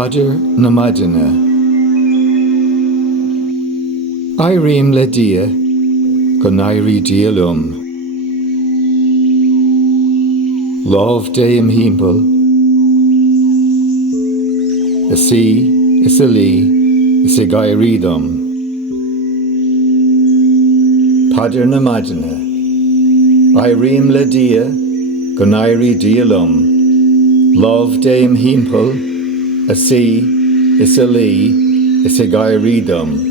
Paidir Maidne. Éiríonn le dia go n-éirí díolúm. Lámh déim hímpel, is sí, is a lí, is I gairídom. Paidir Maidne. Éiríonn le dia go n-éirí díolúm. Lámh déim hímpel, is sí, is a lí, is I gairídom.